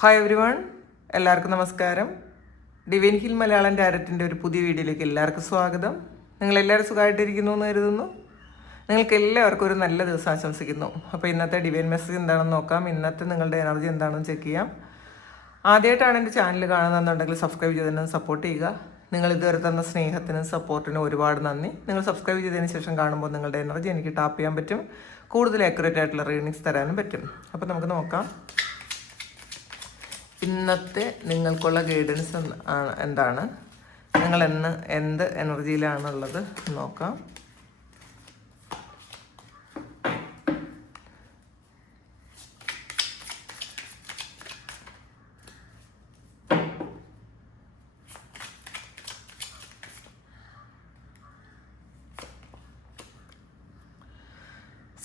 Hi every one, എല്ലാവർക്കും നമസ്കാരം. Divine hill Malayalam ടാരറ്റിൻ്റെ ഒരു പുതിയ വീഡിയോയിലേക്ക് എല്ലാവർക്കും സ്വാഗതം. നിങ്ങളെല്ലാവരും സുഖമായിട്ടിരിക്കുന്നു എന്ന് കരുതുന്നു. നിങ്ങൾക്ക് എല്ലാവർക്കും ഒരു നല്ല ദിവസം ആശംസിക്കുന്നു. അപ്പോൾ ഇന്നത്തെ ഡിവൈൻ മെസ്സേജ് എന്താണെന്ന് നോക്കാം. ഇന്നത്തെ നിങ്ങളുടെ എനർജി എന്താണെന്ന് ചെക്ക് ചെയ്യാം. ആദ്യമായിട്ടാണ് എൻ്റെ ചാനൽ കാണുന്നതെന്നുണ്ടെങ്കിൽ സബ്സ്ക്രൈബ് ചെയ്തതിന് സപ്പോർട്ട് ചെയ്യുക. നിങ്ങൾ ഇതുവരെ തന്ന സ്നേഹത്തിനും സപ്പോർട്ടിനും ഒരുപാട് നന്ദി. നിങ്ങൾ സബ്സ്ക്രൈബ് ചെയ്തതിന് ശേഷം കാണുമ്പോൾ നിങ്ങളുടെ എനർജി എനിക്ക് ടാപ്പ് ചെയ്യാൻ പറ്റും, കൂടുതൽ ആക്യുറേറ്റ് ആയിട്ടുള്ള റീഡിങ്സ് തരാനും പറ്റും. അപ്പോൾ നമുക്ക് നോക്കാം ഇന്നത്തെ നിങ്ങൾക്കുള്ള ഗൈഡൻസ് എന്താണ്, നിങ്ങൾ എന്ത് എനർജിയിലാണുള്ളത് നോക്കാം.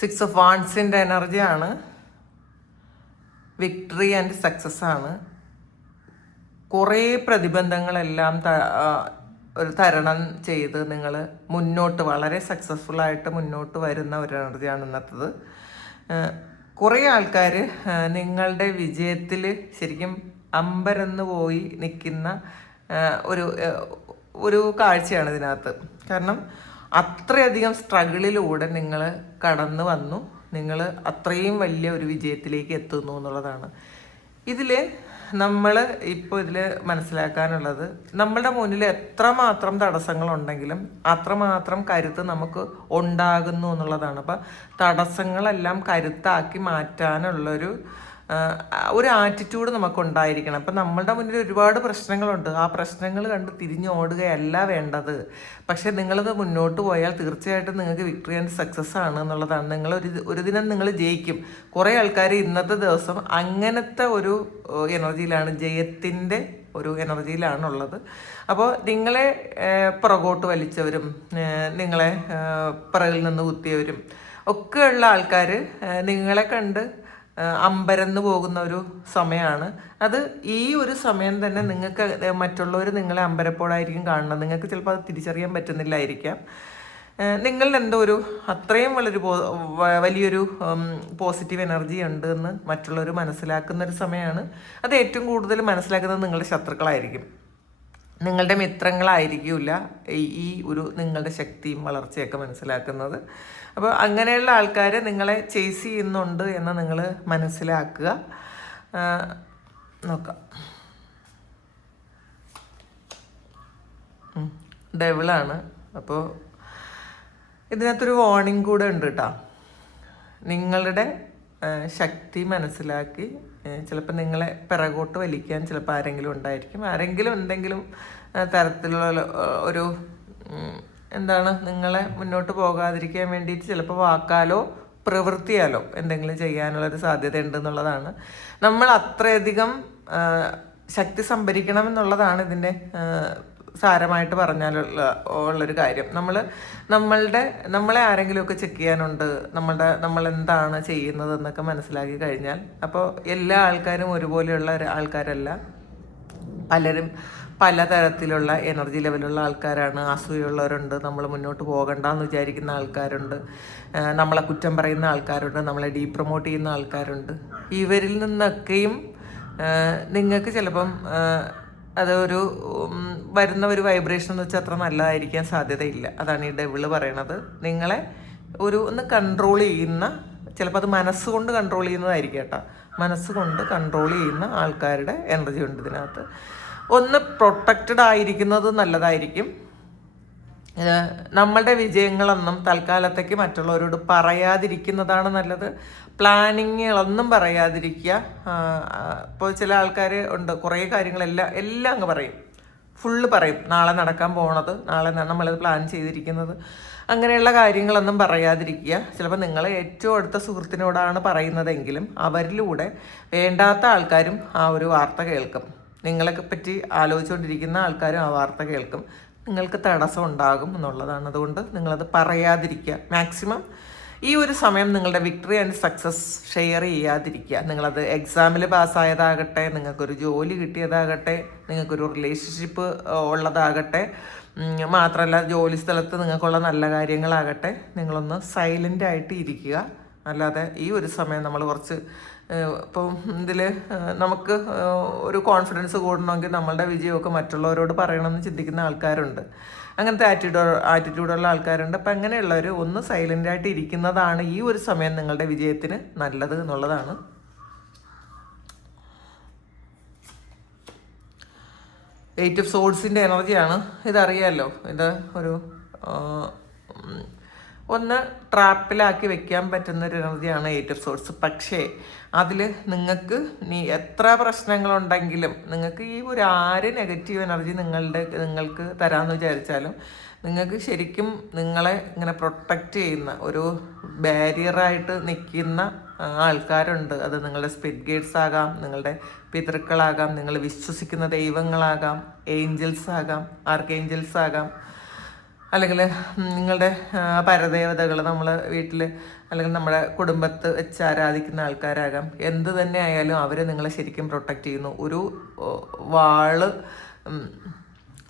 സിക്സ് ഓഫ് വാൺസിൻ്റെ എനർജിയാണ്. വിക്ടറി ആൻഡ് സക്സസ് ആണ്. കുറേ പ്രതിബന്ധങ്ങളെല്ലാം ഒരു തരണം ചെയ്ത് നിങ്ങൾ മുന്നോട്ട് വളരെ സക്സസ്ഫുള്ളായിട്ട് മുന്നോട്ട് വരുന്ന ഒരു എനർജിയാണ് ഇന്നത്തത്. കുറേ ആൾക്കാർ നിങ്ങളുടെ വിജയത്തിൽ ശരിക്കും അമ്പരന്ന് പോയി നിൽക്കുന്ന ഒരു ഒരു കാഴ്ചയാണ് ഇതിനകത്ത്. കാരണം അത്രയധികം സ്ട്രഗിളിലൂടെ നിങ്ങൾ കടന്നു വന്നു, നിങ്ങൾ അത്രയും വലിയ ഒരു വിജയത്തിലേക്ക് എത്തുന്നു എന്നുള്ളതാണ്. ഇതിൽ നമ്മൾ ഇപ്പോൾ ഇതിൽ മനസ്സിലാക്കാനുള്ളത്, നമ്മളുടെ മുന്നിൽ എത്രമാത്രം തടസ്സങ്ങളുണ്ടെങ്കിലും അത്രമാത്രം കരുത്ത് നമുക്ക് ഉണ്ടാകുന്നു എന്നുള്ളതാണ്. അപ്പം തടസ്സങ്ങളെല്ലാം കരുത്താക്കി മാറ്റാനുള്ളൊരു ആറ്റിറ്റ്യൂഡ് നമുക്കുണ്ടായിരിക്കണം. അപ്പം നമ്മളുടെ മുന്നിൽ ഒരുപാട് പ്രശ്നങ്ങളുണ്ട്. ആ പ്രശ്നങ്ങൾ കണ്ട് തിരിഞ്ഞോടുകയല്ല വേണ്ടത്. പക്ഷേ നിങ്ങളത് മുന്നോട്ട് പോയാൽ തീർച്ചയായിട്ടും നിങ്ങൾക്ക് വിക്ടറി ആൻഡ് സക്സസ് ആണ് എന്നുള്ളതാണ്. നിങ്ങൾ ഒരു ദിനം നിങ്ങൾ ജയിക്കും. കുറേ ആൾക്കാർ ഇന്നത്തെ ദിവസം അങ്ങനത്തെ ഒരു എനർജിയിലാണ്, ജയത്തിൻ്റെ ഒരു എനർജിയിലാണുള്ളത്. അപ്പോൾ നിങ്ങളെ പുറകോട്ട് വലിച്ചവരും നിങ്ങളെ പിറകിൽ നിന്ന് കുത്തിയവരും ഒക്കെയുള്ള ആൾക്കാർ നിങ്ങളെ കണ്ട് അമ്പരന്ന് പോകുന്ന ഒരു സമയമാണ് അത്. ഈ ഒരു സമയം തന്നെ നിങ്ങൾക്ക് മറ്റുള്ളവർ നിങ്ങളെ അമ്പരപ്പോടായിരിക്കും കാണുന്നത്. നിങ്ങൾക്ക് ചിലപ്പോൾ അത് തിരിച്ചറിയാൻ പറ്റുന്നില്ലായിരിക്കാം. നിങ്ങളിൽ എന്തോ ഒരു അത്രയും വലിയൊരു പോസിറ്റീവ് എനർജി ഉണ്ട് എന്ന് മറ്റുള്ളവർ മനസ്സിലാക്കുന്നൊരു സമയമാണ്. അത് ഏറ്റവും കൂടുതൽ മനസ്സിലാക്കുന്നത് നിങ്ങളുടെ ശത്രുക്കളായിരിക്കും, നിങ്ങളുടെ മിത്രങ്ങളായിരിക്കില്ല ഈ ഒരു നിങ്ങളുടെ ശക്തിയും വളർച്ചയൊക്കെ മനസ്സിലാക്കുന്നത്. അപ്പോൾ അങ്ങനെയുള്ള ആൾക്കാർ നിങ്ങളെ ചേസ് ചെയ്യുന്നുണ്ട് എന്ന് നിങ്ങൾ മനസ്സിലാക്കുക. നോക്കാം. ഡെവിളാണ്. അപ്പോൾ ഇതിനകത്തൊരു വാർണിംഗ് കൂടെ ഉണ്ട് കേട്ടോ. നിങ്ങളുടെ ശക്തി മനസ്സിലാക്കി ചിലപ്പോൾ നിങ്ങളെ പിറകോട്ട് വലിക്കാൻ ചിലപ്പോൾ ആരെങ്കിലും ഉണ്ടായിരിക്കും. ആരെങ്കിലും എന്തെങ്കിലും തരത്തിലുള്ള ഒരു നിങ്ങളെ മുന്നോട്ട് പോകാതിരിക്കാൻ വേണ്ടിയിട്ട് ചിലപ്പോൾ വാക്കാലോ പ്രവൃത്തിയാലോ എന്തെങ്കിലും ചെയ്യാനുള്ളൊരു സാധ്യത ഉണ്ട് എന്നുള്ളതാണ്. നമ്മൾ അത്രയധികം ശക്തി സംഭരിക്കണം എന്നുള്ളതാണ് ഇതിൻ്റെ സാരമായിട്ട് ഉള്ളൊരു കാര്യം. നമ്മളെ ആരെങ്കിലുമൊക്കെ ചെക്ക് ചെയ്യാനുണ്ട്, നമ്മൾ എന്താണ് ചെയ്യുന്നത് എന്നൊക്കെ മനസ്സിലാക്കി കഴിഞ്ഞാൽ, അപ്പോൾ എല്ലാ ആൾക്കാരും ഒരുപോലെയുള്ള ആൾക്കാരല്ല. പലരും പലതരത്തിലുള്ള എനർജി ലെവലുള്ള ആൾക്കാരാണ്. അസൂയുള്ളവരുണ്ട്, നമ്മൾ മുന്നോട്ട് പോകണ്ടെന്ന് വിചാരിക്കുന്ന ആൾക്കാരുണ്ട്, നമ്മളെ കുറ്റം പറയുന്ന ആൾക്കാരുണ്ട്, നമ്മളെ ഡീപ്രൊമോട്ട് ചെയ്യുന്ന ആൾക്കാരുണ്ട്. ഇവരിൽ നിന്നൊക്കെയും നിങ്ങൾക്ക് ചിലപ്പം അതൊരു വരുന്ന ഒരു വൈബ്രേഷൻ എന്ന് വെച്ചാൽ അത്ര നല്ലതായിരിക്കാൻ സാധ്യതയില്ല. അതാണ് ഈ ഡെവിള് പറയണത്. നിങ്ങളെ ഒന്ന് കൺട്രോൾ ചെയ്യുന്ന, ചിലപ്പോൾ അത് മനസ്സുകൊണ്ട് കൺട്രോൾ ചെയ്യുന്നതായിരിക്കും കേട്ടോ. മനസ്സുകൊണ്ട് കൺട്രോൾ ചെയ്യുന്ന ആൾക്കാരുടെ എനർജി ഉണ്ട് ഇതിനകത്ത്. ഒന്ന് പ്രൊട്ടക്റ്റഡ് ആയിരിക്കുന്നത് നല്ലതായിരിക്കും. നമ്മളുടെ വിജയങ്ങളൊന്നും തൽക്കാലത്തേക്ക് മറ്റുള്ളവരോട് പറയാതിരിക്കുന്നതാണ് നല്ലത്. പ്ലാനിങ്ങുകളൊന്നും പറയാതിരിക്കുക. ഇപ്പോൾ ചില ആൾക്കാർ ഉണ്ട്, കുറേ കാര്യങ്ങളെല്ലാം അങ്ങ് പറയും, ഫുള്ള് പറയും. നാളെ നടക്കാൻ പോണത്, നാളെ നമ്മളത് പ്ലാൻ ചെയ്തിരിക്കുന്നത്, അങ്ങനെയുള്ള കാര്യങ്ങളൊന്നും പറയാതിരിക്കുക. ചിലപ്പോൾ നിങ്ങൾ ഏറ്റവും അടുത്ത സുഹൃത്തിനോടാണ് പറയുന്നതെങ്കിലും അവരിലൂടെ വേണ്ടാത്ത ആൾക്കാരും ആ ഒരു വാർത്ത കേൾക്കും. നിങ്ങളെ പറ്റി ആലോചിച്ചുകൊണ്ടിരിക്കുന്ന ആൾക്കാരും ആ വാർത്ത കേൾക്കും. നിങ്ങൾക്ക് തടസ്സം ഉണ്ടാകും എന്നുള്ളതാണ്. അതുകൊണ്ട് നിങ്ങളത് പറയാതിരിക്കുക. മാക്സിമം ഈ ഒരു സമയം നിങ്ങളുടെ വിക്ടറി ആൻഡ് സക്സസ് ഷെയർ ചെയ്യാതിരിക്കുക. നിങ്ങളത് എക്സാമിൽ പാസ്സായതാകട്ടെ, നിങ്ങൾക്കൊരു ജോലി കിട്ടിയതാകട്ടെ, നിങ്ങൾക്കൊരു റിലേഷൻഷിപ്പ് ഉള്ളതാകട്ടെ, മാത്രമല്ല ജോലി സ്ഥലത്ത് നിങ്ങൾക്കുള്ള നല്ല കാര്യങ്ങളാകട്ടെ, നിങ്ങളൊന്ന് സൈലൻ്റ് ആയിട്ട് ഇരിക്കുക. അല്ലാതെ ഈ ഒരു സമയം നമ്മൾ കുറച്ച് ഇപ്പോൾ ഇതിൽ നമുക്ക് ഒരു കോൺഫിഡൻസ് കൂടണമെങ്കിൽ നമ്മളുടെ വിജയമൊക്കെ മറ്റുള്ളവരോട് പറയണമെന്ന് ചിന്തിക്കുന്ന ആൾക്കാരുണ്ട്. അങ്ങനത്തെ ആറ്റിറ്റ്യൂഡുള്ള ആൾക്കാരുണ്ട്. അപ്പം അങ്ങനെയുള്ളവർ ഒന്ന് സൈലൻ്റായിട്ട് ഇരിക്കുന്നതാണ് ഈ ഒരു സമയം നിങ്ങളുടെ വിജയത്തിന് നല്ലത് എന്നുള്ളതാണ്. എയ്റ്റ് ഓഫ് സോഡ്സിൻ്റെ എനർജിയാണ്. ഇതറിയാമല്ലോ, ഇത് ഒരു ഒന്ന് ട്രാപ്പിലാക്കി വെക്കാൻ പറ്റുന്നൊരു എനർജിയാണ് എയ്റ്റ് ഓഫ് സോഡ്സ്. പക്ഷേ അതിൽ നിങ്ങൾക്ക് എത്ര പ്രശ്നങ്ങളുണ്ടെങ്കിലും നിങ്ങൾക്ക് ഈ ഒരു നെഗറ്റീവ് എനർജി നിങ്ങൾക്ക് തരാമെന്ന് വിചാരിച്ചാലും നിങ്ങൾക്ക് ശരിക്കും നിങ്ങളെ ഇങ്ങനെ പ്രൊട്ടക്റ്റ് ചെയ്യുന്ന ഒരു ബാരിയറായിട്ട് നിൽക്കുന്ന ആൾക്കാരുണ്ട്. അത് നിങ്ങളുടെ സ്പിരിറ്റ് ഗൈഡ്സ് ആകാം, നിങ്ങളുടെ പിതൃക്കളാകാം, നിങ്ങൾ വിശ്വസിക്കുന്ന ദൈവങ്ങളാകാം, ഏഞ്ചൽസ് ആകാം, ആർക്കേഞ്ചൽസ് ആകാം, അല്ലെങ്കിൽ നിങ്ങളുടെ പരദേവതകൾ നമ്മൾ വീട്ടിൽ അല്ലെങ്കിൽ നമ്മുടെ കുടുംബത്ത് വെച്ച് ആരാധിക്കുന്ന ആൾക്കാരാകാം. എന്ത് തന്നെ ആയാലും അവർ നിങ്ങളെ ശരിക്കും പ്രൊട്ടക്റ്റ് ചെയ്യുന്നു. ഒരു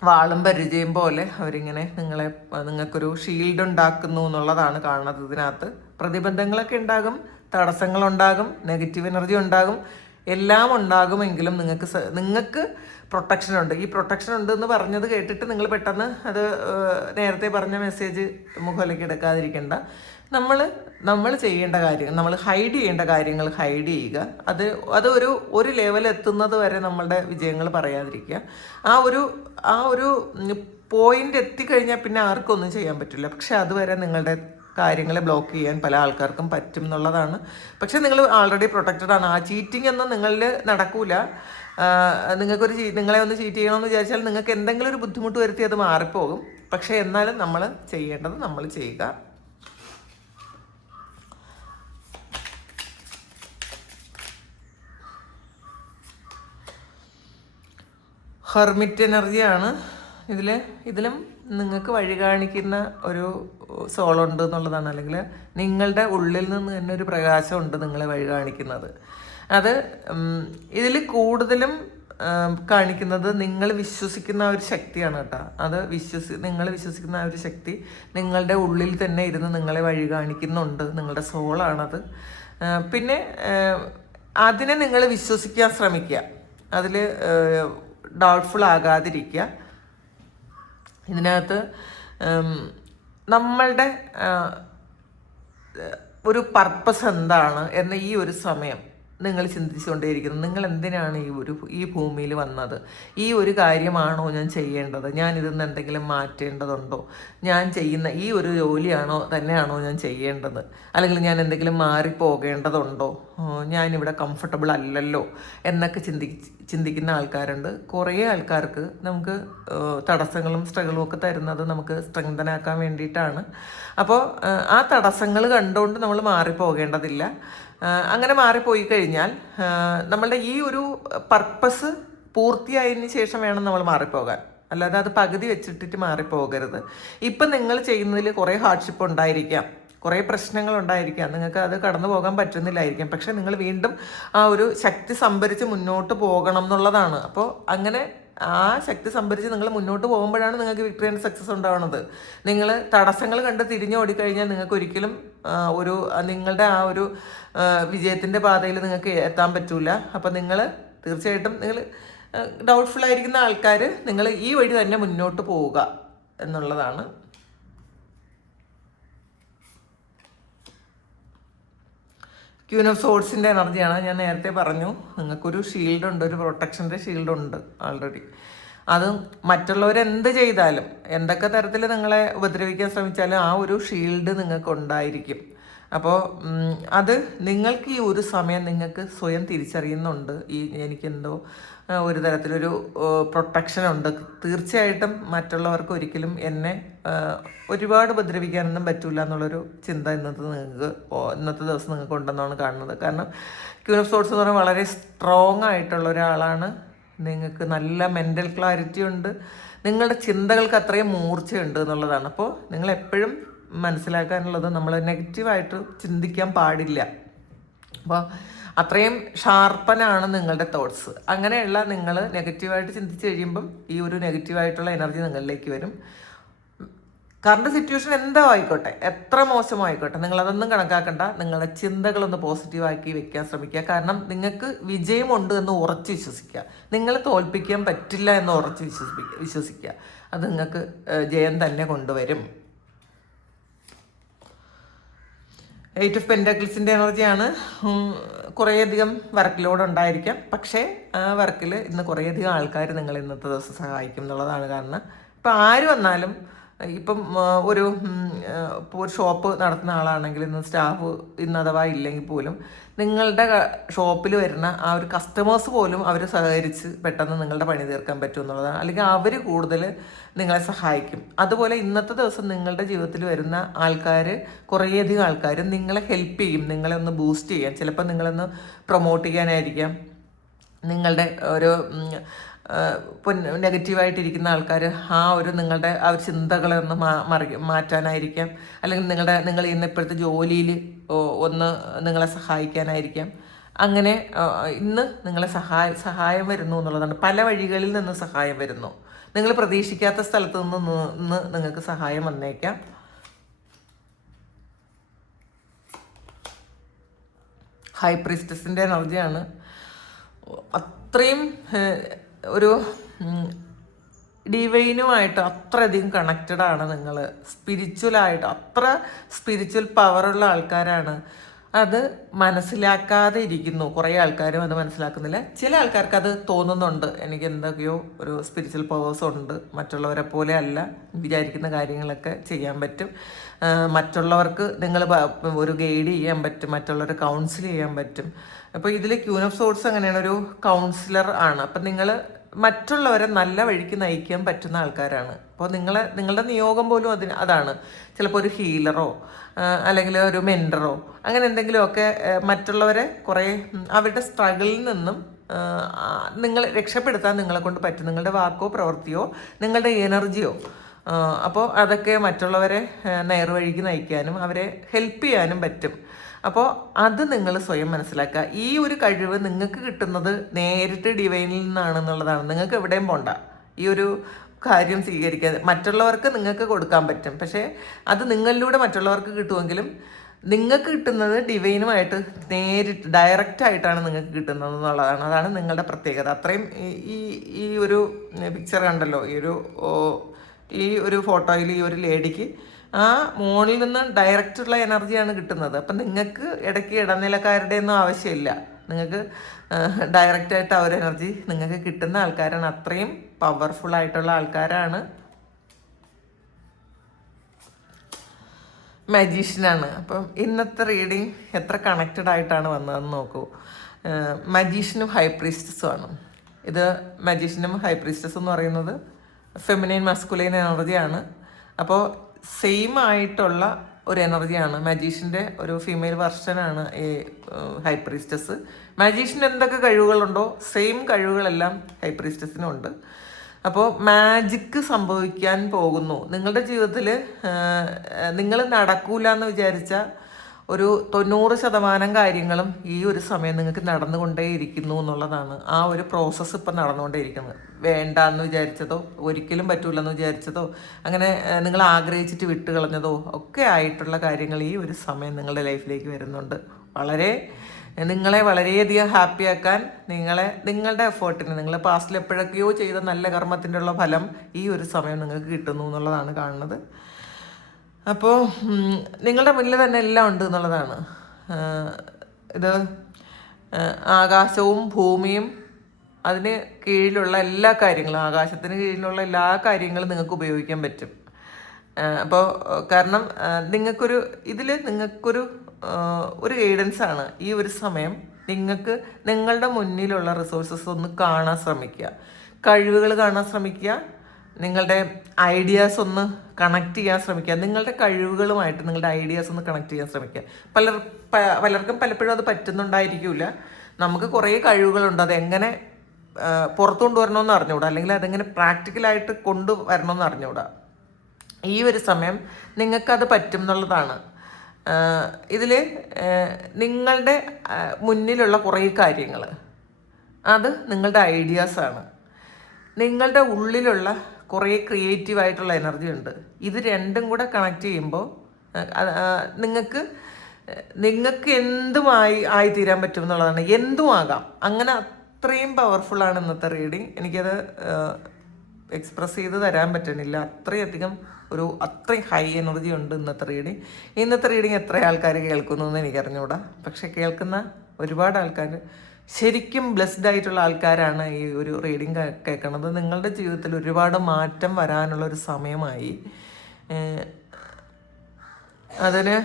വാളും പരിചയം പോലെ അവരിങ്ങനെ നിങ്ങൾക്കൊരു ഷീൽഡ് ഉണ്ടാക്കുന്നു എന്നുള്ളതാണ് കാണുന്നത്. ഇതിനകത്ത് പ്രതിബന്ധങ്ങളൊക്കെ ഉണ്ടാകും, തടസ്സങ്ങളുണ്ടാകും, നെഗറ്റീവ് എനർജി ഉണ്ടാകും, എല്ലാം ഉണ്ടാകുമെങ്കിലും നിങ്ങൾക്ക് പ്രൊട്ടക്ഷൻ ഉണ്ട്. ഈ പ്രൊട്ടക്ഷൻ ഉണ്ട് എന്ന് പറഞ്ഞത് കേട്ടിട്ട് നിങ്ങൾ പെട്ടെന്ന് അത് നേരത്തെ പറഞ്ഞ മെസ്സേജ് മുഖവിലേക്ക് എടുക്കാതിരിക്കേണ്ട. നമ്മൾ ചെയ്യേണ്ട കാര്യങ്ങൾ, നമ്മൾ ഹൈഡ് ചെയ്യേണ്ട കാര്യങ്ങൾ ഹൈഡ് ചെയ്യുക. അത് ഒരു ലെവൽ എത്തുന്നത് വരെ നമ്മളുടെ വിജയങ്ങൾ പറയാതിരിക്കുക. ആ ഒരു പോയിന്റ് എത്തിക്കഴിഞ്ഞാൽ പിന്നെ ആർക്കും ഒന്നും ചെയ്യാൻ പറ്റില്ല. പക്ഷെ അതുവരെ നിങ്ങളുടെ കാര്യങ്ങളെ ബ്ലോക്ക് ചെയ്യാൻ പല ആൾക്കാർക്കും പറ്റും എന്നുള്ളതാണ്. പക്ഷെ നിങ്ങൾ ആൾറെഡി പ്രൊട്ടക്റ്റഡ് ആണ്. ആ ചീറ്റിംഗ് ഒന്നും നിങ്ങളിൽ നടക്കൂല. നിങ്ങളെ ഒന്ന് ചീറ്റ് ചെയ്യണമെന്ന് വിചാരിച്ചാൽ നിങ്ങൾക്ക് എന്തെങ്കിലും ഒരു ബുദ്ധിമുട്ട് വരുത്തി അത് മാറിപ്പോകും. പക്ഷെ എന്നാലും നമ്മൾ ചെയ്യേണ്ടത് നമ്മൾ ചെയ്യുക. ഹെർമിറ്റ് എനർജിയാണ് ഇതിലും നിങ്ങൾക്ക് വഴി കാണിക്കുന്ന ഒരു സോളുണ്ട് എന്നുള്ളതാണ്. അല്ലെങ്കിൽ നിങ്ങളുടെ ഉള്ളിൽ നിന്ന് തന്നെ ഒരു പ്രകാശമുണ്ട് നിങ്ങളെ വഴി കാണിക്കുന്നത്. അത് ഇതിൽ കൂടുതലും കാണിക്കുന്നത് നിങ്ങൾ വിശ്വസിക്കുന്ന ആ ഒരു ശക്തിയാണ് കേട്ടോ. അത് നിങ്ങൾ വിശ്വസിക്കുന്ന ആ ഒരു ശക്തി നിങ്ങളുടെ ഉള്ളിൽ തന്നെ ഇരുന്ന് നിങ്ങളെ വഴി കാണിക്കുന്നുണ്ട്. നിങ്ങളുടെ സോളാണത്. പിന്നെ അതിനെ നിങ്ങൾ വിശ്വസിക്കാൻ ശ്രമിക്കുക. അതിൽ ഡൗട്ട്ഫുൾ ആകാതിരിക്കുക. ഇതിനകത്ത് നമ്മളുടെ ഒരു പർപ്പസ് എന്താണ് എന്ന ഈ ഒരു സമയം നിങ്ങൾ ചിന്തിച്ചുകൊണ്ടേയിരിക്കുന്നു. നിങ്ങൾ എന്തിനാണ് ഈ ഭൂമിയിൽ വന്നത്? ഈ ഒരു കാര്യമാണോ ഞാൻ ചെയ്യേണ്ടത്? ഞാൻ ഇതിൽ നിന്ന് എന്തെങ്കിലും മാറ്റേണ്ടതുണ്ടോ? ഞാൻ ചെയ്യുന്ന ഈ ഒരു തന്നെയാണോ ഞാൻ ചെയ്യേണ്ടത്? അല്ലെങ്കിൽ ഞാൻ എന്തെങ്കിലും മാറിപ്പോകേണ്ടതുണ്ടോ? ഞാനിവിടെ കംഫർട്ടബിൾ അല്ലല്ലോ എന്നൊക്കെ ചിന്തിക്കുന്ന ആൾക്കാരുണ്ട്. കുറേ ആൾക്കാർക്ക് നമുക്ക് തടസ്സങ്ങളും സ്ട്രഗിളും ഒക്കെ തരുന്നത് നമുക്ക് സ്ട്രെങ്തനാക്കാൻ വേണ്ടിയിട്ടാണ്. അപ്പോൾ ആ തടസ്സങ്ങൾ കണ്ടുകൊണ്ട് നമ്മൾ മാറിപ്പോകേണ്ടതില്ല. അങ്ങനെ മാറിപ്പോയി കഴിഞ്ഞാൽ നമ്മളുടെ ഈ ഒരു പർപ്പസ് പൂർത്തിയായതിന് ശേഷം വേണം നമ്മൾ മാറിപ്പോകാൻ. അല്ലാതെ അത് പകുതി വെച്ചിട്ടിട്ട് മാറിപ്പോകരുത്. ഇപ്പം നിങ്ങൾ ചെയ്യുന്നതിൽ കുറേ ഹാർഡ്ഷിപ്പ് ഉണ്ടായിരിക്കാം, കുറേ പ്രശ്നങ്ങൾ ഉണ്ടായിരിക്കാം, നിങ്ങൾക്ക് അത് കടന്നു പോകാൻ പറ്റുന്നില്ലായിരിക്കാം. പക്ഷെ നിങ്ങൾ വീണ്ടും ആ ഒരു ശക്തി സംഭരിച്ച് മുന്നോട്ട് പോകണം എന്നുള്ളതാണ്. അപ്പോൾ അങ്ങനെ ആ ശക്തി സംഭരിച്ച് നിങ്ങൾ മുന്നോട്ട് പോകുമ്പോഴാണ് നിങ്ങൾക്ക് വിക്ടറി ആൻഡ് സക്സസ് ഉണ്ടാവുന്നത്. നിങ്ങൾ തടസ്സങ്ങൾ കണ്ട് തിരിഞ്ഞോടിക്കഴിഞ്ഞാൽ നിങ്ങൾക്ക് ഒരിക്കലും നിങ്ങളുടെ ആ ഒരു വിജയത്തിൻ്റെ പാതയിൽ നിങ്ങൾക്ക് എത്താൻ പറ്റൂല. അപ്പം തീർച്ചയായിട്ടും നിങ്ങൾ ഡൗട്ട്ഫുൾ ആയിരിക്കുന്ന ആൾക്കാർ നിങ്ങൾ ഈ വഴി തന്നെ മുന്നോട്ട് പോവുക എന്നുള്ളതാണ്. ക്വീൻ ഓഫ് സോഡ്സിൻ്റെ എനർജിയാണ്. ഞാൻ നേരത്തെ പറഞ്ഞു നിങ്ങൾക്കൊരു ഷീൽഡുണ്ട്, ഒരു പ്രൊട്ടക്ഷൻ്റെ ഷീൽഡുണ്ട് ഓൾറെഡി. അത് മറ്റുള്ളവരെന്ത് ചെയ്താലും എന്തൊക്കെ തരത്തിൽ നിങ്ങളെ ഉപദ്രവിക്കാൻ ശ്രമിച്ചാലും ആ ഒരു ഷീൽഡ് നിങ്ങൾക്കുണ്ടായിരിക്കും. അപ്പോൾ അത് നിങ്ങൾക്ക് ഈ ഒരു സമയം നിങ്ങൾക്ക് സ്വയം തിരിച്ചറിയുന്നുണ്ട്. എനിക്കെന്തോ ഒരു തരത്തിലൊരു പ്രൊട്ടക്ഷൻ ഉണ്ട്. തീർച്ചയായിട്ടും മറ്റുള്ളവർക്ക് ഒരിക്കലും എന്നെ ഒരുപാട് ഉപദ്രവിക്കാനൊന്നും പറ്റില്ല എന്നുള്ളൊരു ചിന്ത ഇന്നത്തെ ദിവസം നിങ്ങൾക്ക് ഉണ്ടെന്നാണ് കാണുന്നത്. കാരണം ക്വീൻ ഓഫ് സോഡ്സ് എന്ന് പറഞ്ഞാൽ വളരെ സ്ട്രോങ് ആയിട്ടുള്ള ഒരാളാണ്. നിങ്ങൾക്ക് നല്ല മെൻ്റൽ ക്ലാരിറ്റി ഉണ്ട്. നിങ്ങളുടെ ചിന്തകൾക്ക് അത്രയും മൂർച്ചയുണ്ട് എന്നുള്ളതാണ്. അപ്പോൾ നിങ്ങളെപ്പോഴും മനസ്സിലാക്കാനുള്ളത് നമ്മൾ നെഗറ്റീവായിട്ട് ചിന്തിക്കാൻ പാടില്ല. അപ്പോൾ അത്രയും ഷാർപ്പനാണ് നിങ്ങളുടെ തോട്ട്സ്. അങ്ങനെയുള്ള നിങ്ങൾ നെഗറ്റീവായിട്ട് ചിന്തിച്ച് കഴിയുമ്പം ഈ ഒരു നെഗറ്റീവായിട്ടുള്ള എനർജി നിങ്ങളിലേക്ക് വരും. കറണ്ട് സിറ്റുവേഷൻ എന്തോ ആയിക്കോട്ടെ, എത്ര മോശമായിക്കോട്ടെ, നിങ്ങളതൊന്നും കണക്കാക്കണ്ട. നിങ്ങളുടെ ചിന്തകളൊന്ന് പോസിറ്റീവാക്കി വെക്കാൻ ശ്രമിക്കുക. കാരണം നിങ്ങൾക്ക് വിജയമുണ്ട് എന്ന് ഉറച്ച് വിശ്വസിക്കുക. നിങ്ങൾ തോൽപ്പിക്കാൻ പറ്റില്ല എന്ന് ഉറച്ച് വിശ്വസിക്കുക. അത് നിങ്ങൾക്ക് ജയം തന്നെ കൊണ്ടുവരും. 8 ഓഫ് പെൻറ്റാക്കിൾസിൻ്റെ എനർജിയാണ്. കുറേയധികം വർക്ക് ലോഡ് ഉണ്ടായിരിക്കാം, പക്ഷേ ആ വർക്കിൽ ഇന്ന് കുറേയധികം ആൾക്കാർ നിങ്ങൾ ഇന്നത്തെ ദിവസം സഹായിക്കും എന്നുള്ളതാണ്. കാരണം ഇപ്പം ആര് വന്നാലും, ഇപ്പം ഇപ്പോൾ ഒരു ഷോപ്പ് നടത്തുന്ന ആളാണെങ്കിൽ ഇന്ന് സ്റ്റാഫ് ഇന്ന് അഥവാ ഇല്ലെങ്കിൽ പോലും നിങ്ങളുടെ ഷോപ്പിൽ വരുന്ന ആ ഒരു കസ്റ്റമേഴ്സ് പോലും അവർ സഹകരിച്ച് പെട്ടെന്ന് നിങ്ങളുടെ പണി തീർക്കാൻ പറ്റും എന്നുള്ളതാണ്. അല്ലെങ്കിൽ അവർ കൂടുതൽ നിങ്ങളെ സഹായിക്കും. അതുപോലെ ഇന്നത്തെ ദിവസം നിങ്ങളുടെ ജീവിതത്തിൽ വരുന്ന ആൾക്കാർ, കുറേയധികം ആൾക്കാർ നിങ്ങളെ ഹെൽപ്പ് ചെയ്യും, നിങ്ങളെ ഒന്ന് ബൂസ്റ്റ് ചെയ്യാൻ. ചിലപ്പോൾ നിങ്ങളൊന്ന് പ്രൊമോട്ട് ചെയ്യാനായിരിക്കാം, നിങ്ങളുടെ ഒരു ഇപ്പോൾ നെഗറ്റീവായിട്ടിരിക്കുന്ന ആൾക്കാർ നിങ്ങളുടെ ആ ഒരു ചിന്തകളെ ഒന്ന് മാറ്റാനായിരിക്കാം. അല്ലെങ്കിൽ നിങ്ങൾ ഇന്ന് ഇപ്പോഴത്തെ ജോലിയിൽ ഒന്ന് നിങ്ങളെ സഹായിക്കാനായിരിക്കാം. അങ്ങനെ ഇന്ന് നിങ്ങളെ സഹായം വരുന്നു എന്നുള്ളതാണ്. പല വഴികളിൽ നിന്ന് സഹായം വരുന്നു. നിങ്ങൾ പ്രതീക്ഷിക്കാത്ത സ്ഥലത്ത് നിന്ന് നിങ്ങൾക്ക് സഹായം വന്നേക്കാം. ഹൈ പ്രീസ്റ്റസിൻ്റെ എനർജിയാണ്. അത്രയും ഒരു ഡിവൈനുമായിട്ട് അത്രയധികം കണക്റ്റഡ് ആണ് നിങ്ങൾ. സ്പിരിച്വലായിട്ട് അത്ര സ്പിരിച്വൽ പവറുള്ള ആൾക്കാരാണ്. അത് മനസ്സിലാക്കാതെ ഇരിക്കുന്നു. കുറേ ആൾക്കാരും അത് മനസ്സിലാക്കുന്നില്ല. ചില ആൾക്കാർക്ക് അത് തോന്നുന്നുണ്ട്, എനിക്ക് എന്തൊക്കെയോ ഒരു സ്പിരിച്വൽ പവേഴ്സ് ഉണ്ട്, മറ്റുള്ളവരെ പോലെ അല്ല, വിചാരിക്കുന്ന കാര്യങ്ങളൊക്കെ ചെയ്യാൻ പറ്റും, മറ്റുള്ളവർക്ക് നിങ്ങൾ ഒരു ഗൈഡ് ചെയ്യാൻ പറ്റും, മറ്റുള്ളവരെ കൗൺസിൽ ചെയ്യാൻ പറ്റും. അപ്പോൾ ഇതിൽ ക്യൂൻ ഓഫ് സോർട്സ് അങ്ങനെയാണ്, ഒരു കൗൺസിലർ ആണ്. അപ്പം നിങ്ങൾ മറ്റുള്ളവരെ നല്ല വഴിക്ക് നയിക്കാൻ പറ്റുന്ന ആൾക്കാരാണ്. അപ്പോൾ നിങ്ങളുടെ നിയോഗം പോലും അതാണ്. ചിലപ്പോൾ ഒരു ഹീലറോ അല്ലെങ്കിൽ ഒരു മെൻറ്ററോ അങ്ങനെ എന്തെങ്കിലുമൊക്കെ മറ്റുള്ളവരെ കുറേ അവരുടെ സ്ട്രഗിളിൽ നിന്നും നിങ്ങൾ രക്ഷപ്പെടുത്താൻ നിങ്ങളെ കൊണ്ട് പറ്റും. നിങ്ങളുടെ വാക്കോ പ്രവൃത്തിയോ നിങ്ങളുടെ എനർജിയോ. അപ്പോൾ അതൊക്കെ മറ്റുള്ളവരെ നേർവഴിക്ക് നയിക്കാനും അവരെ ഹെൽപ്പ് ചെയ്യാനും പറ്റും. അപ്പോൾ അത് നിങ്ങൾ സ്വയം മനസ്സിലാക്കുക. ഈ ഒരു കഴിവ് നിങ്ങൾക്ക് കിട്ടുന്നത് നേരിട്ട് ഡിവൈനിൽ നിന്നാണെന്നുള്ളതാണ്. നിങ്ങൾക്ക് എവിടെയും പോണ്ട. ഈ ഒരു കാര്യം സ്വീകരിക്കാതെ മറ്റുള്ളവർക്ക് നിങ്ങൾക്ക് കൊടുക്കാൻ പറ്റും, പക്ഷേ അത് നിങ്ങളിലൂടെ മറ്റുള്ളവർക്ക് കിട്ടുമെങ്കിലും നിങ്ങൾക്ക് കിട്ടുന്നത് ഡിവൈനുമായിട്ട് നേരിട്ട് ഡയറക്റ്റായിട്ടാണ് നിങ്ങൾക്ക് കിട്ടുന്നത് എന്നുള്ളതാണ്. അതാണ് നിങ്ങളുടെ പ്രത്യേകത. അത്രയും ഈ ഒരു പിക്ചർ കണ്ടല്ലോ, ഈ ഒരു ഫോട്ടോയിൽ ഈ ഒരു ലേഡിക്ക് ആ മോണിൽ നിന്ന് ഡയറക്റ്റുള്ള എനർജിയാണ് കിട്ടുന്നത്. അപ്പം നിങ്ങൾക്ക് ഇടയ്ക്ക് ഇടനിലക്കാരുടെ ഒന്നും ആവശ്യമില്ല. നിങ്ങൾക്ക് ഡയറക്റ്റായിട്ട് ആ ഒരു എനർജി നിങ്ങൾക്ക് കിട്ടുന്ന ആൾക്കാരാണ്. അത്രയും പവർഫുൾ ആയിട്ടുള്ള ആൾക്കാരാണ്. മജീഷ്യനാണ്. അപ്പം ഇന്നത്തെ റീഡിങ് എത്ര കണക്റ്റഡ് ആയിട്ടാണ് വന്നതെന്ന് നോക്കൂ. മജീഷ്യനും ഹൈ പ്രീസ്റ്റസും ആണ്. ഇത് മജീഷ്യനും ഹൈ പ്രീസ്റ്റസ് എന്ന് പറയുന്നത് ഫെമിനൈൻ മസ്കുലൈൻ എനർജിയാണ്. അപ്പോൾ സെയിം ആയിട്ടുള്ള ഒരു എനർജിയാണ്. മജീഷ്യൻ്റെ ഒരു ഫീമെയിൽ വെർഷനാണ് ഈ ഹൈ പ്രീസ്റ്റസ്. മജീഷ്യന് എന്തൊക്കെ കഴിവുകളുണ്ടോ സെയിം കഴിവുകളെല്ലാം ഹൈ പ്രീസ്റ്റസിനും ഉണ്ട്. അപ്പോൾ മാജിക്ക് സംഭവിക്കാൻ പോകുന്നു നിങ്ങളുടെ ജീവിതത്തിൽ. നിങ്ങൾ നടക്കൂല എന്ന് വിചാരിച്ച ഒരു 90% കാര്യങ്ങളും ഈ ഒരു സമയം നിങ്ങൾക്ക് നടന്നുകൊണ്ടേയിരിക്കുന്നു എന്നുള്ളതാണ്. ആ ഒരു പ്രോസസ്സ് ഇപ്പം നടന്നുകൊണ്ടേയിരിക്കുന്നത്. വേണ്ട എന്ന് വിചാരിച്ചതോ ഒരിക്കലും പറ്റൂലെന്ന് വിചാരിച്ചതോ അങ്ങനെ നിങ്ങൾ ആഗ്രഹിച്ചിട്ട് വിട്ടുകളഞ്ഞതോ ഒക്കെ ആയിട്ടുള്ള കാര്യങ്ങൾ ഈ ഒരു സമയം നിങ്ങളുടെ ലൈഫിലേക്ക് വരുന്നുണ്ട്. നിങ്ങളെ വളരെയധികം ഹാപ്പിയാക്കാൻ നിങ്ങളുടെ എഫേർട്ടിന്, നിങ്ങൾ പാസ്റ്റിൽ എപ്പോഴൊക്കെയോ ചെയ്ത നല്ല കർമ്മത്തിൻ്റെ ഉള്ള ഫലം ഈ ഒരു സമയം നിങ്ങൾക്ക് കിട്ടുന്നു എന്നുള്ളതാണ് കാണുന്നത്. അപ്പോൾ നിങ്ങളുടെ മുന്നിൽ തന്നെ എല്ലാം ഉണ്ട് എന്നുള്ളതാണ്. ഇത് ആകാശവും ഭൂമിയും അതിന് കീഴിലുള്ള എല്ലാ കാര്യങ്ങളും, ആകാശത്തിന് കീഴിലുള്ള എല്ലാ കാര്യങ്ങളും നിങ്ങൾക്ക് ഉപയോഗിക്കാൻ പറ്റും. അപ്പോൾ കാരണം നിങ്ങൾക്കൊരു ഗൈഡൻസാണ് ഈ ഒരു സമയം. നിങ്ങളുടെ മുന്നിലുള്ള റിസോഴ്സസ് ഒന്ന് കാണാൻ ശ്രമിക്കുക, കഴിവുകൾ കാണാൻ ശ്രമിക്കുക, നിങ്ങളുടെ ഐഡിയാസ് ഒന്ന് കണക്ട് ചെയ്യാൻ ശ്രമിക്കുക. നിങ്ങളുടെ കഴിവുകളുമായിട്ട് നിങ്ങളുടെ ഐഡിയാസ് ഒന്ന് കണക്ട് ചെയ്യാൻ ശ്രമിക്കുക. പലർക്കും പലപ്പോഴും അത് പറ്റുന്നുണ്ടായിരിക്കില്ല. നമുക്ക് കുറേ കഴിവുകളുണ്ട്, അതെങ്ങനെ പുറത്തു കൊണ്ടുവരണമെന്ന് അറിഞ്ഞുകൂടാ, അല്ലെങ്കിൽ അതെങ്ങനെ പ്രാക്ടിക്കലായിട്ട് കൊണ്ടുവരണമെന്ന് അറിഞ്ഞുകൂടാ. ഈ ഒരു സമയം നിങ്ങൾക്കത് പറ്റും എന്നുള്ളതാണ്. ഇതിൽ നിങ്ങളുടെ മുന്നിലുള്ള കുറേ കാര്യങ്ങൾ അത് നിങ്ങളുടെ ഐഡിയാസാണ്. നിങ്ങളുടെ ഉള്ളിലുള്ള കുറേ ക്രിയേറ്റീവായിട്ടുള്ള എനർജി ഉണ്ട്. ഇത് രണ്ടും കൂടെ കണക്ട് ചെയ്യുമ്പോൾ നിങ്ങൾക്ക് ആയിത്തീരാൻ പറ്റും എന്നുള്ളതാണ്. എന്തും ആകാം. അങ്ങനെ അത്രയും പവർഫുള്ളാണ് ഇന്നത്തെ റീഡിങ്. എനിക്കത് എക്സ്പ്രസ് ചെയ്ത് തരാൻ പറ്റണില്ല. അത്രയും ഹൈ എനർജി ഉണ്ട് ഇന്നത്തെ റീഡിങ്. എത്ര ആൾക്കാർ കേൾക്കുന്നു എന്ന് എനിക്കറിഞ്ഞൂടാ. പക്ഷെ കേൾക്കുന്ന ഒരുപാട് ആൾക്കാർ ശരിക്കും ബ്ലെസ്ഡ് ആയിട്ടുള്ള ആൾക്കാരാണ് ഈ ഒരു റീഡിങ് കേൾക്കുന്നത്. നിങ്ങളുടെ ജീവിതത്തിൽ ഒരുപാട് മാറ്റം വരാനുള്ളൊരു സമയമായി. അതിന്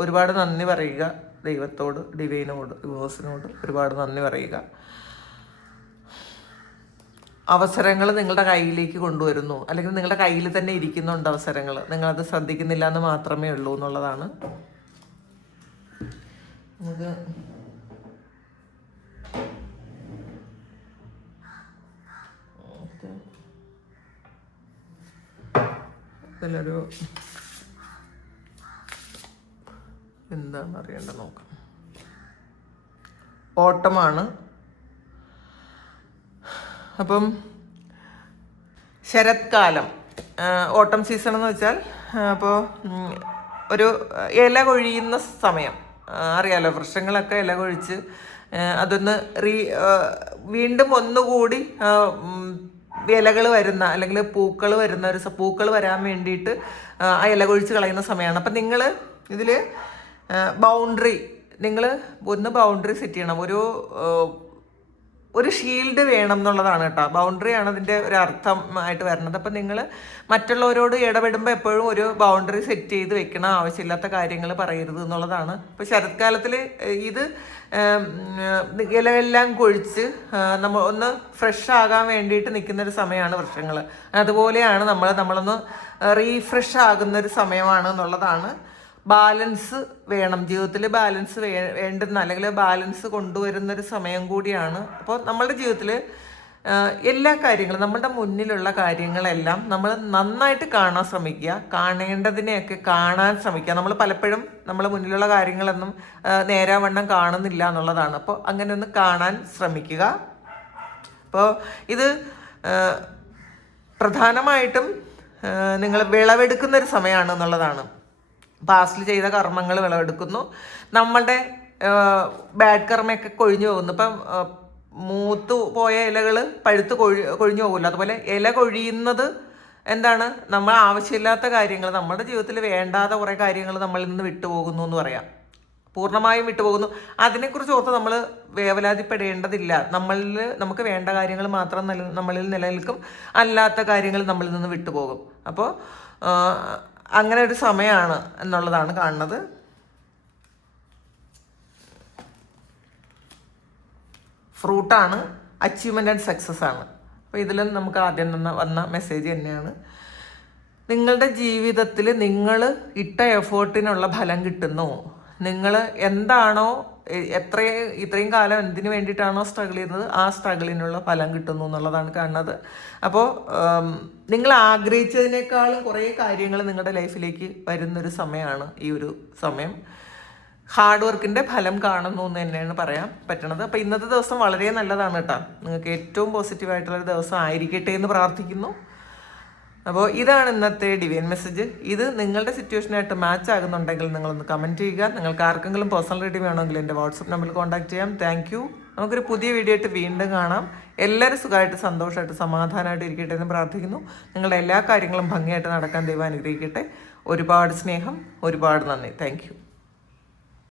ഒരുപാട് നന്ദി പറയുക ദൈവത്തോട്, ഡിവൈനോട്, യൂണിവേഴ്സിനോട് ഒരുപാട് നന്ദി പറയുക. അവസരങ്ങൾ നിങ്ങളുടെ കയ്യിലേക്ക് കൊണ്ടുവരുന്നു, അല്ലെങ്കിൽ നിങ്ങളുടെ കയ്യിൽ തന്നെ ഇരിക്കുന്നുണ്ട് അവസരങ്ങൾ. നിങ്ങളത് ശ്രദ്ധിക്കുന്നില്ല എന്ന് മാത്രമേ ഉള്ളൂ എന്നുള്ളതാണ്. നമുക്ക് ഇതിലൊരു എന്താണ് അറിയേണ്ടത് നോക്കാം. ഓട്ടമാണ്. അപ്പം ശരത്കാലം, ഓട്ടം സീസൺ എന്ന് വെച്ചാൽ അപ്പോൾ ഒരു ഇല കൊഴിയുന്ന സമയം അറിയാലോ. വൃക്ഷങ്ങളൊക്കെ ഇല കൊഴിച്ച് അതൊന്ന് വീണ്ടും ഒന്നുകൂടി ഇലകൾ വരുന്ന, അല്ലെങ്കിൽ പൂക്കൾ വരാൻ വേണ്ടിയിട്ട് ആ ഇല കൊഴിച്ച് കളയുന്ന സമയമാണ്. അപ്പം നിങ്ങൾ ഇതിൽ ബൗണ്ടറി സെറ്റ് ചെയ്യണം. ഒരു ഷീൽഡ് വേണം എന്നുള്ളതാണ് കേട്ടോ. ബൗണ്ടറിയാണ് അതിൻ്റെ ഒരു അർത്ഥമായിട്ട് വരുന്നത്. അപ്പം നിങ്ങൾ മറ്റുള്ളവരോട് ഇടപെടുമ്പോൾ എപ്പോഴും ഒരു ബൗണ്ടറി സെറ്റ് ചെയ്ത് വെക്കണം. ആവശ്യമില്ലാത്ത കാര്യങ്ങൾ പറയരുത് എന്നുള്ളതാണ്. ഇപ്പോൾ ശരത്കാലത്തിൽ ഇത് ഇലയെല്ലാം കൊഴിച്ച് നമ്മൾ ഒന്ന് ഫ്രഷ് ആകാൻ വേണ്ടിയിട്ട് നിൽക്കുന്നൊരു സമയമാണ് വൃക്ഷങ്ങൾ. അതുപോലെയാണ് നമ്മളൊന്ന് റീഫ്രഷ് ആകുന്നൊരു സമയമാണ് എന്നുള്ളതാണ്. ബാലൻസ് വേണം ജീവിതത്തിൽ. ബാലൻസ് വേണ്ടുന്ന, അല്ലെങ്കിൽ ബാലൻസ് കൊണ്ടുവരുന്നൊരു സമയം കൂടിയാണ്. അപ്പോൾ നമ്മളുടെ ജീവിതത്തിൽ എല്ലാ കാര്യങ്ങളും, നമ്മളുടെ മുന്നിലുള്ള കാര്യങ്ങളെല്ലാം നമ്മൾ നന്നായിട്ട് കാണാൻ ശ്രമിക്കുക. കാണേണ്ടതിനെയൊക്കെ കാണാൻ ശ്രമിക്കുക. നമ്മൾ പലപ്പോഴും നമ്മൾ മുന്നിലുള്ള കാര്യങ്ങളൊന്നും നേരാവണ്ണം കാണുന്നില്ല എന്നുള്ളതാണ്. അപ്പോൾ അങ്ങനെ ഒന്ന് കാണാൻ ശ്രമിക്കുക. അപ്പോൾ ഇത് പ്രധാനമായിട്ടും നിങ്ങൾ വിളവെടുക്കുന്നൊരു സമയമാണ് എന്നുള്ളതാണ്. പാസ്റ്റിൽ ചെയ്ത കർമ്മങ്ങൾ വിളവെടുക്കുന്നു. നമ്മളുടെ ബാഡ് കർമ്മയൊക്കെ കൊഴിഞ്ഞു പോകുന്നു. ഇപ്പം മൂത്തു പോയ ഇലകൾ പഴുത്ത് കൊഴിഞ്ഞു പോകുമല്ലോ. അതുപോലെ ഇല കൊഴിയുന്നത് എന്താണ്? നമ്മൾ ആവശ്യമില്ലാത്ത കാര്യങ്ങൾ, നമ്മുടെ ജീവിതത്തിൽ വേണ്ടാത്ത കുറേ കാര്യങ്ങൾ നമ്മളിൽ നിന്ന് വിട്ടുപോകുന്നു എന്ന് പറയാം. പൂർണ്ണമായും വിട്ടുപോകുന്നു. അതിനെക്കുറിച്ച് ഓർത്ത് നമ്മൾ വേവലാതിപ്പെടേണ്ടതില്ല. നമുക്ക് വേണ്ട കാര്യങ്ങൾ മാത്രം നമ്മളിൽ നിലനിൽക്കും. അല്ലാത്ത കാര്യങ്ങൾ നമ്മളിൽ നിന്ന് വിട്ടുപോകും. അപ്പോൾ അങ്ങനെ ഒരു സമയമാണ് എന്നുള്ളതാണ് കാണുന്നത്. ഫ്രൂട്ടാണ്, അച്ചീവ്മെൻ്റ് ആൻഡ് സക്സസ് ആണ്. അപ്പോൾ ഇതിലും നമുക്ക് ആദ്യം വന്ന മെസ്സേജ് തന്നെയാണ്. നിങ്ങളുടെ ജീവിതത്തിൽ നിങ്ങൾ ഇട്ട എഫേർട്ടിനുള്ള ഫലം കിട്ടുന്നു. നിങ്ങൾ എന്താണോ ഇത്രയും കാലം എന്തിനു വേണ്ടിയിട്ടാണോ സ്ട്രഗിൾ ചെയ്യുന്നത്, ആ സ്ട്രഗിളിനുള്ള ഫലം കിട്ടുന്നു എന്നുള്ളതാണ് കാണുന്നത്. അപ്പോൾ നിങ്ങൾ ആഗ്രഹിച്ചതിനേക്കാളും കുറേ കാര്യങ്ങൾ നിങ്ങളുടെ ലൈഫിലേക്ക് വരുന്നൊരു സമയമാണ് ഈ ഒരു സമയം. ഹാർഡ് വർക്കിൻ്റെ ഫലം കാണുന്നു എന്ന് തന്നെയാണ് പറയാൻ പറ്റണത്. അപ്പോൾ ഇന്നത്തെ ദിവസം വളരെ നല്ലതാണ് കേട്ടോ. നിങ്ങൾക്ക് ഏറ്റവും പോസിറ്റീവായിട്ടുള്ളൊരു ദിവസം ആയിരിക്കട്ടെ എന്ന് പ്രാർത്ഥിക്കുന്നു. അപ്പോൾ ഇതാണ് ഇന്നത്തെ ഡിവൈൻ മെസ്സേജ്. ഇത് നിങ്ങളുടെ സിറ്റുവേഷനായിട്ട് മാച്ച് ആകുന്നുണ്ടെങ്കിൽ നിങ്ങളൊന്ന് കമൻറ്റ് ചെയ്യുക. നിങ്ങൾക്ക് ആർക്കെങ്കിലും പേഴ്സണൽ റീഡിംഗ് വേണമെങ്കിൽ എൻ്റെ വാട്സപ്പ് നമ്പറിൽ കോൺടാക്ട് ചെയ്യാം. Thank you. നമുക്കൊരു പുതിയ വീഡിയോ ആയിട്ട് വീണ്ടും കാണാം. എല്ലാവരും സുഖമായിട്ട്, സന്തോഷമായിട്ട്, സമാധാനമായിട്ട് ഇരിക്കട്ടെ എന്ന് പ്രാർത്ഥിക്കുന്നു. നിങ്ങളുടെ എല്ലാ കാര്യങ്ങളും ഭംഗിയായിട്ട് നടക്കാൻ ദൈവം അനുഗ്രഹിക്കട്ടെ. ഒരുപാട് സ്നേഹം, ഒരുപാട് നന്ദി. Thank you.